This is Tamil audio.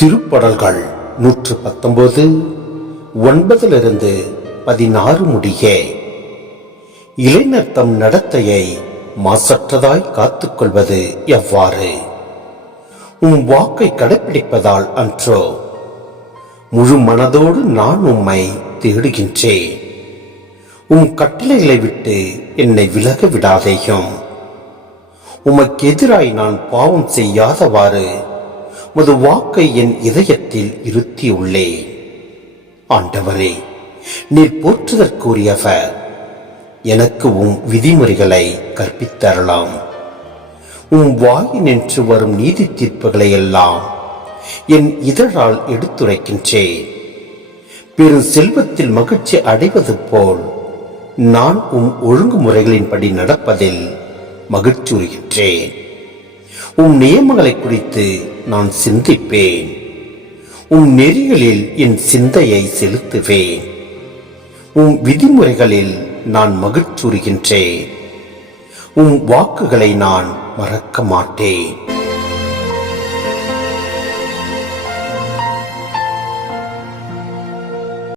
திருப்படல்கள் நூற்று பத்தொன்பது ஒன்பதிலிருந்து பதினாறு முடிய. இளைஞர் தம் நடத்தையை மாசற்றதாய் காத்துக்கொள்வது எவ்வாறு? உம் வாக்கை கடைப்பிடிப்பதால் அன்றோ முழு மனதோடு நான் உம்மை தேடுகின்றேன். உம் கட்டளைகளை விட்டு என்னை விலக விடாதேயும் உமக்கு எதிராய் நான் பாவம் செய்யாதவாறு உமது வாக்கை என் இதயத்தில் இருத்தியுள்ளேன். ஆண்டவரே நீர் போற்றுதற்குரியவர். எனக்கு உம் விதிமுறைகளை கற்பித்தரலாம். உம் வாய் நின்று வரும் நீதி தீர்ப்புகளை எல்லாம் என் இதழால் எடுத்துரைக்கின்றேன். பெரும் செல்வத்தில் மகிழ்ச்சி அடைவது போல் நான் உம் ஒழுங்குமுறைகளின்படி நடப்பதில் மகிழ்ச்சியுறுகின்றேன். உம் நியமங்களை குறித்து நான் சிந்திப்பேன். உம் நெறிகளில் என் சிந்தையை செலுத்துவேன். உம் விதிமுறைகளில் நான் மகிழ்ச்சுறுகின்றேன் உம் வாக்குகளை நான் மறக்க மாட்டேன்.